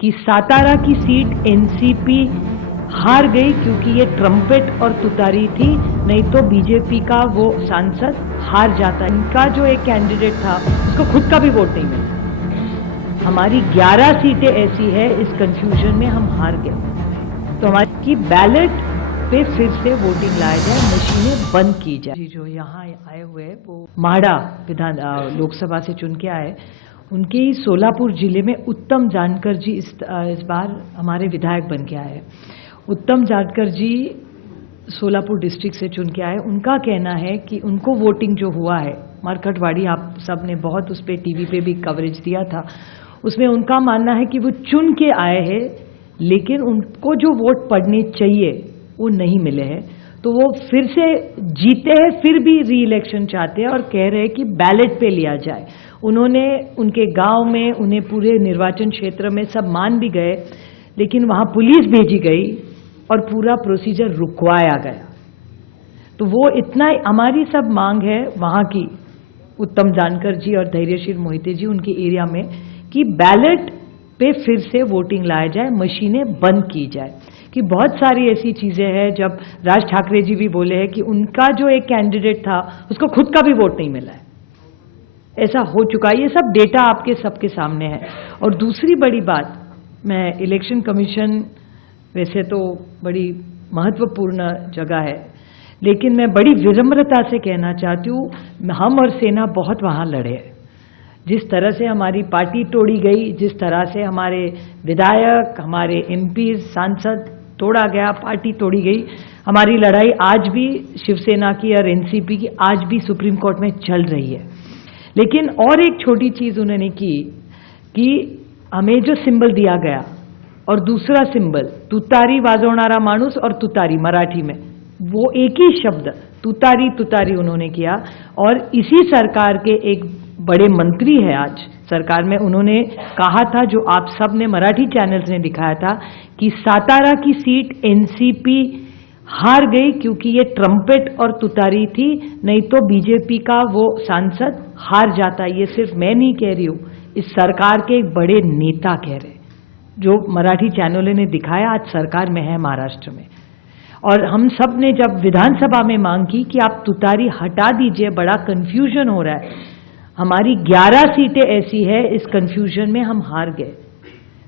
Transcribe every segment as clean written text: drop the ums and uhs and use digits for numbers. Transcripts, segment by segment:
कि सातारा की seat NCP हार गई क्योंकि ये ट्रम्पेट और तुतारी थी, नहीं तो बीजेपी का वो सांसद हार जाता। इनका जो एक कैंडिडेट था उसको खुद का भी वोट नहीं मिला। हमारी 11 सीटें ऐसी है, इस कंफ्यूजन में हम हार गए। तो हमारी की बैलेट पे फिर से वोटिंग लाया जाए, मशीनें बंद की जाए। जो यहाँ आए हुए वो माड़ा विधान लोकसभा से चुन के आए, उनके ही सोलापुर जिले में उत्तम जानकर जी इस बार हमारे विधायक बन के आए। उत्तम जानकर जी सोलापुर डिस्ट्रिक्ट से चुन के आए। उनका कहना है कि उनको वोटिंग जो हुआ है मरकटवाड़ी, आप सब ने बहुत उस पर टीवी पे भी कवरेज दिया था, उसमें उनका मानना है कि वो चुन के आए हैं लेकिन उनको जो वोट पड़ने चाहिए वो नहीं मिले हैं, तो वो फिर से जीते हैं, फिर भी री इलेक्शन चाहते हैं और कह रहे हैं कि बैलेट पे लिया जाए। उन्होंने उनके गांव में उन्हें पूरे निर्वाचन क्षेत्र में सब मान भी गए, लेकिन वहां पुलिस भेजी गई और पूरा प्रोसीजर रुकवाया गया। तो वो इतना हमारी सब मांग है वहां की, उत्तम जानकर जी और धैर्यशील मोहिते जी उनके एरिया में, कि बैलेट पे फिर से वोटिंग लाया जाए, मशीनें बंद की जाए। कि बहुत सारी ऐसी चीजें हैं, जब राज ठाकरे जी भी बोले हैं कि उनका जो एक कैंडिडेट था उसको खुद का भी वोट नहीं मिला है, ऐसा हो चुका है। ये सब डेटा आपके सबके सामने है। और दूसरी बड़ी बात, मैं इलेक्शन कमीशन वैसे तो बड़ी महत्वपूर्ण जगह है, लेकिन मैं बड़ी विनम्रता से कहना चाहती हूँ, हम और सेना बहुत वहाँ लड़े। जिस तरह से हमारी पार्टी तोड़ी गई, जिस तरह से हमारे विधायक, हमारे एमपी, सांसद तोड़ा गया, पार्टी तोड़ी गई, हमारी लड़ाई आज भी शिवसेना की और एनसीपी की आज भी सुप्रीम कोर्ट में चल रही है। लेकिन और एक छोटी चीज उन्होंने की कि हमें जो सिंबल दिया गया और दूसरा सिंबल तुतारी वाजवणारा माणूस और तुतारी मराठी में, वो एक ही शब्द तुतारी तुतारी उन्होंने किया। और इसी सरकार के एक बड़े मंत्री है आज सरकार में, उन्होंने कहा था, जो आप सब ने मराठी चैनल्स ने दिखाया था, कि सातारा की सीट एनसीपी हार गई क्योंकि ये ट्रम्पेट और तुतारी थी, नहीं तो बीजेपी का वो सांसद हार जाता। ये सिर्फ मैं नहीं कह रही हूं, इस सरकार के एक बड़े नेता कह रहे, जो मराठी चैनलों ने दिखाया, आज सरकार में है महाराष्ट्र में। और हम सब ने जब विधानसभा में मांग की कि आप तुतारी हटा दीजिए, बड़ा कंफ्यूजन हो रहा है। हमारी 11 सीटें ऐसी है, इस कंफ्यूजन में हम हार गए।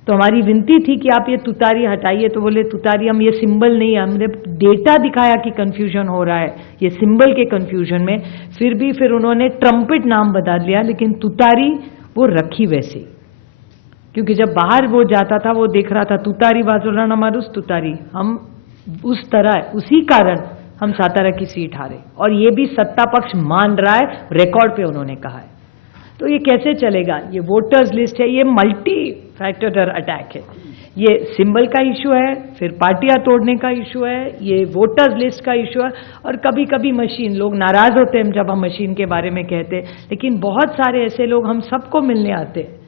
तो हमारी विनती थी कि आप ये तुतारी हटाइए, तो बोले तुतारी हम ये सिंबल नहीं, हमने डेटा दिखाया कि कंफ्यूजन हो रहा है ये सिंबल के कंफ्यूजन में। फिर उन्होंने ट्रम्पेट नाम बदल लिया, लेकिन तुतारी वो रखी वैसे, क्योंकि जब बाहर वो जाता था वो देख रहा था तुतारी वाजवणारा माणूस तुतारी, हम उस तरह, उसी कारण हम सातारा की सीट हारे। और ये भी सत्ता पक्ष मान रहा है, रिकॉर्ड पे उन्होंने कहा है। तो ये कैसे चलेगा? ये वोटर्स लिस्ट है, ये मल्टी फैक्टर अटैक है। ये सिंबल का इशू है, फिर पार्टियां तोड़ने का इशू है, ये वोटर्स लिस्ट का इशू है, और कभी कभी मशीन, लोग नाराज होते हैं जब हम मशीन के बारे में कहते हैं, लेकिन बहुत सारे ऐसे लोग हम सबको मिलने आते हैं।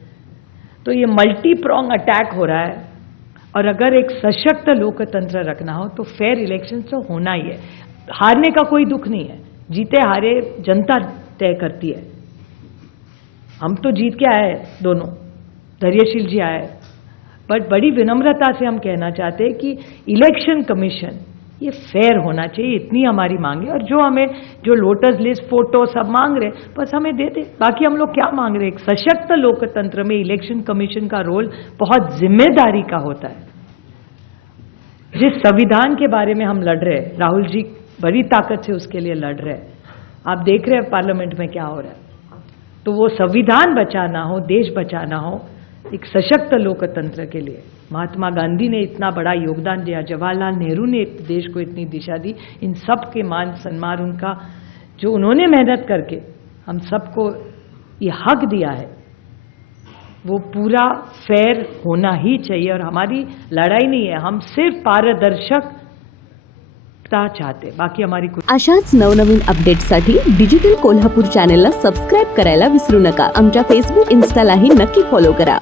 तो ये मल्टी प्रोंग अटैक हो रहा है। और अगर एक सशक्त लोकतंत्र रखना हो तो फेयर इलेक्शन तो होना ही है। हारने का कोई दुख नहीं है, जीते हारे जनता तय करती है। हम तो जीत के आए दोनों, धैर्यशील जी आए, बट बड़ी विनम्रता से हम कहना चाहते हैं कि इलेक्शन कमीशन ये फेयर होना चाहिए, इतनी हमारी मांग है। और जो हमें जो वोटर्स लिस्ट, फोटो सब मांग रहे, बस हमें दे दे। बाकी हम लोग क्या मांग रहे हैं? एक सशक्त लोकतंत्र में इलेक्शन कमीशन का रोल बहुत जिम्मेदारी का होता है। जिस संविधान के बारे में हम लड़ रहे हैं, राहुल जी बड़ी ताकत से उसके लिए लड़ रहे हैं, आप देख रहे हैं पार्लियामेंट में क्या हो रहा है। तो वो संविधान बचाना हो, देश बचाना हो, एक सशक्त लोकतंत्र के लिए महात्मा गांधी ने इतना बड़ा योगदान दिया, जवाहरलाल नेहरू ने देश को इतनी दिशा दी, इन सब के मान सम्मान, उनका जो उन्होंने मेहनत करके हम सबको ये हक दिया है, वो पूरा फेयर होना ही चाहिए। और हमारी लड़ाई नहीं है, हम सिर्फ पारदर्शकता चाहते, बाकी हमारी अशाच नवनवीन अपडेट्ससाठी डिजिटल कोल्हापूर चॅनेलला सबस्क्राइब करायला विसरू नका। आमच्या फेसबुक, इन्स्टालाही नक्की फॉलो करा।